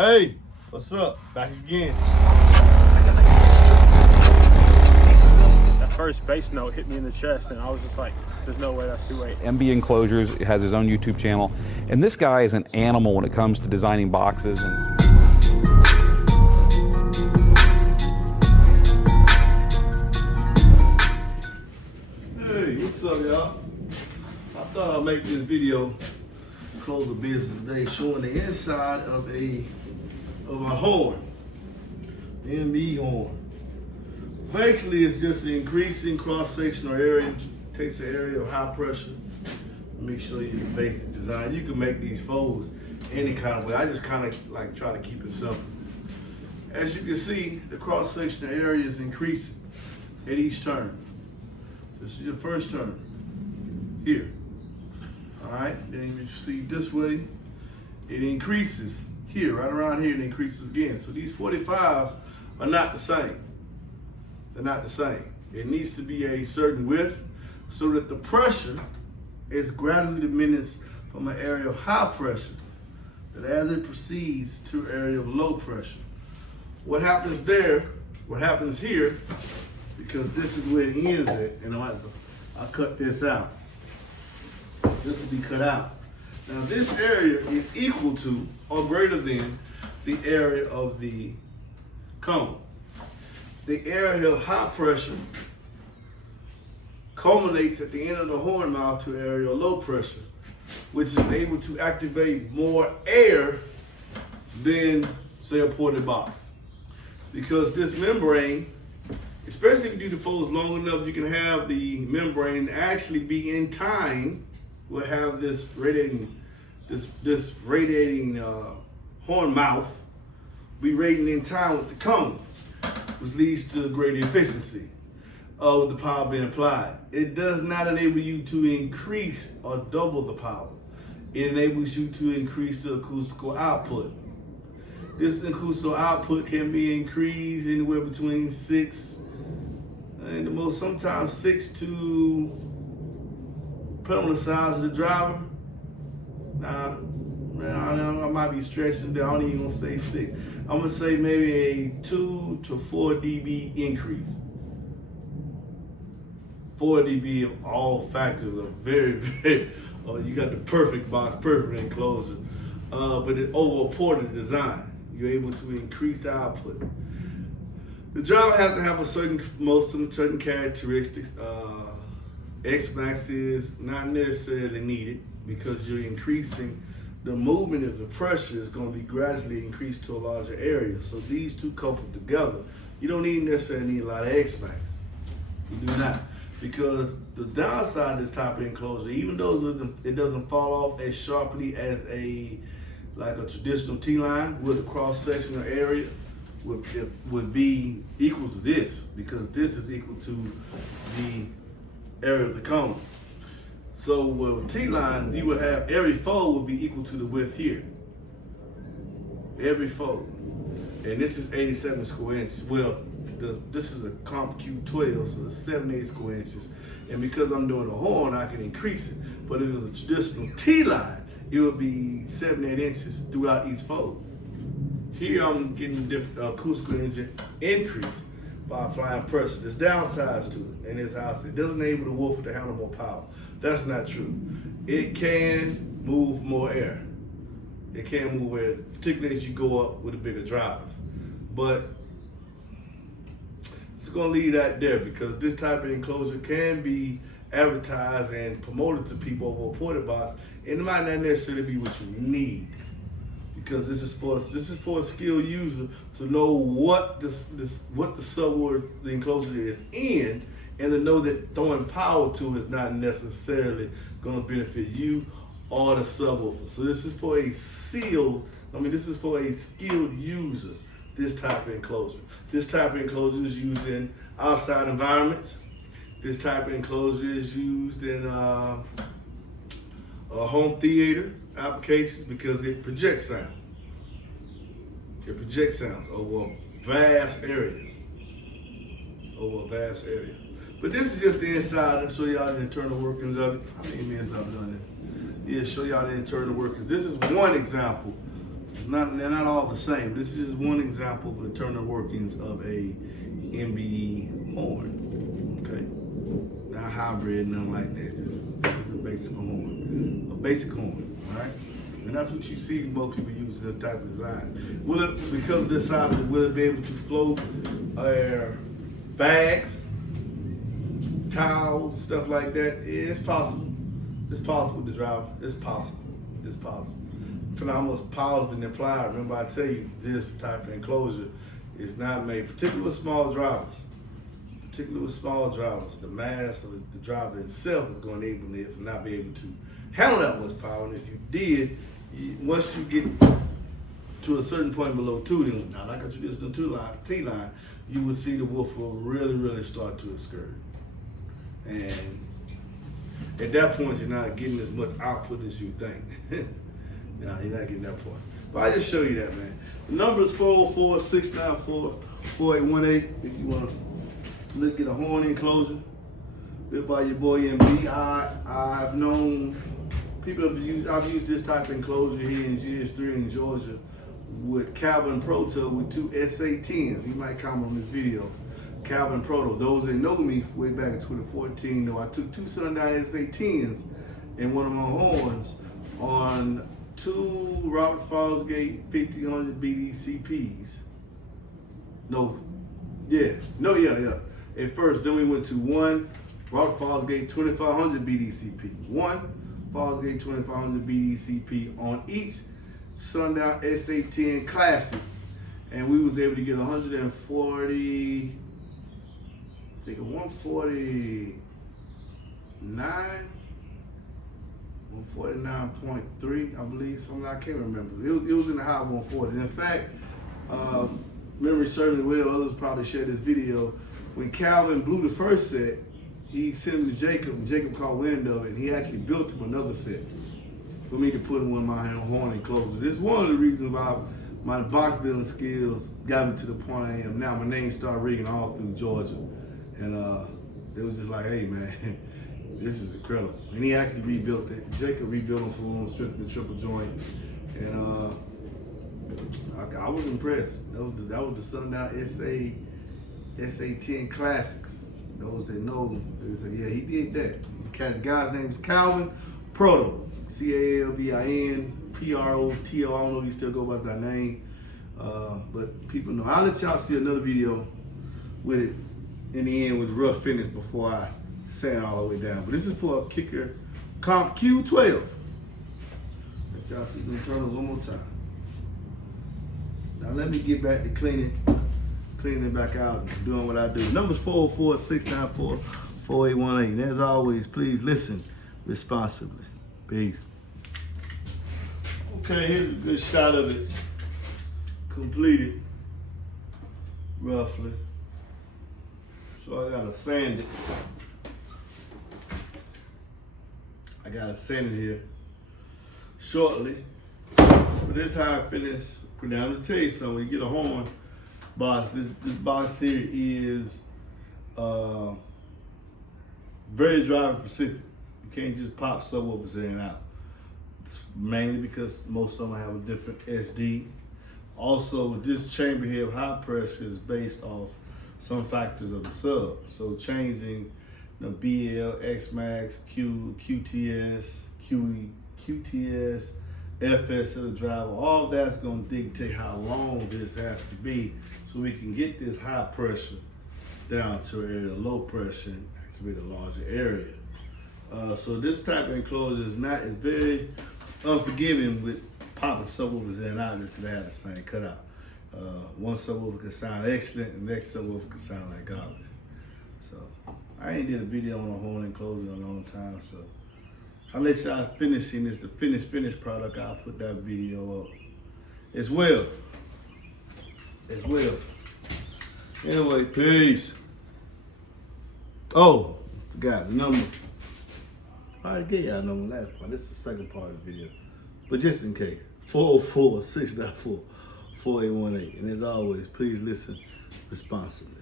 Hey, what's up? Back again. That first bass note hit me in the chest, and I was just like, there's no way that's 2/8. MBE Enclosures has his own YouTube channel, and this guy is an animal when it comes to designing boxes. Hey, what's up, y'all? I thought I'd make this video, close the business today, showing the inside of a horn, the MBE horn. Basically, it's just an increasing cross-sectional area. Takes an area of high pressure. Let me show you the basic design. You can make these folds any kind of way. I just kind of like try to keep it simple. As you can see, the cross-sectional area is increasing at each turn. This is your first turn here. All right, then you see this way, it increases here, right around here, it increases again. So these 45s are not the same. They're not the same. It needs to be a certain width so that the pressure is gradually diminished from an area of high pressure, that as it proceeds to an area of low pressure. What happens there, what happens here, because this is where it ends at, and I'll cut this out. This will be cut out. Now this area is equal to or greater than the area of the cone. The area of high pressure culminates at the end of the horn mouth to an area of low pressure, which is able to activate more air than, say, a ported box. Because this membrane, especially if you do the folds long enough, you can have the membrane actually be in time. We'll have this radiating horn mouth be radiating in time with the cone, which leads to greater efficiency with the power being applied. It does not enable you to increase or double the power. It enables you to increase the acoustical output. This acoustical output can be increased anywhere between 6 and the most, sometimes 6 to, depending on the size of the driver. Now, I might be stretching there. I don't even want to say 6. I'm gonna say maybe a 2 to 4 dB increase. 4 dB of all factors are very, very, you got the perfect box, perfect enclosure. But it over a ported design, you're able to increase the output. The driver has to have certain characteristics. X-Max is not necessarily needed because you're increasing the movement of the pressure is going to be gradually increased to a larger area. So these two coupled together, you don't necessarily need a lot of X-Max. You do not. Because the downside of this type of enclosure, even though it doesn't fall off as sharply as like a traditional T-line with a cross-sectional area, would be equal to this, because this is equal to the area of the cone. So with T-line, you would have every fold would be equal to the width here. Every fold. And this is 87 square inches. Well, this is a Comp Q12, so it's 78 square inches. And because I'm doing a horn, I can increase it. But if it was a traditional T-line, it would be 78 inches throughout each fold. Here I'm getting different acoustical increase by applying pressure. There's downsides to it in this house. It doesn't enable the woofer to handle more power. That's not true. It can move more air. It can move air, particularly as you go up with the bigger drivers. But it's gonna leave that there because this type of enclosure can be advertised and promoted to people over a ported box, and it might not necessarily be what you need. Because this is for a skilled user to know what the subwoofer, the enclosure is in, and to know that throwing power to it is not necessarily going to benefit you or the subwoofer. So this is for a skilled user, this type of enclosure. This type of enclosure is used in outside environments. This type of enclosure is used in home theater applications because it projects sound. It projects sounds over a vast area. But this is just the inside. I'll show y'all the internal workings of it. How many minutes I've done it? Yeah, show y'all the internal workings. This is one example. There's they're not all the same. This is one example of the internal workings of a MBE horn. Okay, not hybrid, nothing like that. This is a basic horn, all right. And that's what you see most people use this type of design. Will it, because of this size, will it be able to float bags, towels, stuff like that? It's possible. It's possible to drive. It's possible. It's possible. Depending on how much power has been applied. Remember, I tell you, this type of enclosure is not made, particularly with small drivers. Particularly with small drivers, the mass of the driver itself is going to enable it to not be able to handle that much power. And if you did, once you get to a certain point below 2, then now like a traditional T-line, you will see the woofer really, really start to excurge. And at that point, you're not getting as much output as you think. No, you're not getting that point. But I just show you that, man. The number is 404-694-4818 if you want to look at a horn enclosure built by your boy MBE. I've known people I've used this type of enclosure here in GS3 in Georgia with Calvin Proto with 2 SA10s. He might comment on this video. Calvin Proto. Those that know me way back in 2014 know I took 2 sundown SA10s and one of my horns on 2 Robert Fosgate 1500 BDCPs. Yeah. At first, then we went to 1 Robert Fosgate 2500 BDCP. 1 Fosgate 2500 BDCP on each sundown SA10 Classic. And we was able to get 149, I believe, something I can't remember. It was in the high 140s. In fact, memory serves me well, others probably shared this video. When Calvin blew the first set, he sent him to Jacob, and Jacob caught wind of it, and he actually built him another set for me to put in one of my horn enclosures. It's one of the reasons why my box building skills got me to the point I am now. My name started ringing all through Georgia. And it was just like, hey man, this is incredible. And he actually rebuilt it. Jacob rebuilt them for him, strengthened the triple joint. And I was impressed. That was the sundown SA10 Classics. Those that know, they say, yeah, he did that. The guy's name is Calvin Proto. CALVIN-PROTO. I don't know if he still go by that name. But people know. I'll let y'all see another video with it in the end with the rough finish before I sand all the way down. But this is for a Kicker Comp Q12. Let y'all see them turn it one more time. Now let me get back to cleaning it back out and doing what I do. Number's 404-694-4818. And as always, please listen responsibly. Peace. Okay, here's a good shot of it completed, roughly. So I gotta sand it. Here shortly. But this is how I finish. Now I'm gonna tell you something. When you get a horn box, this box here is very driver specific. You can't just pop subwoofers in and out. It's mainly because most of them have a different SD. Also, this chamber here of high pressure is based off some factors of the sub. So changing the BL, XMAX, QTS, QTS, FS of the driver, all that's gonna dictate how long this has to be so we can get this high pressure down to an area of low pressure and activate a larger area. So this type of enclosure is very unforgiving with popping subwoofers in and out just because they have the same cutout. One subwoofer can sound excellent, and the next subwoofer can sound like garbage. So I ain't did a video on a horn enclosure in a long time, so I'll let y'all finishing this, the finished product. I'll put that video up as well. Anyway, peace. Oh, forgot the number. I already gave y'all the number last part. This is the second part of the video. But just in case, 404-694-4818. And as always, please listen responsibly.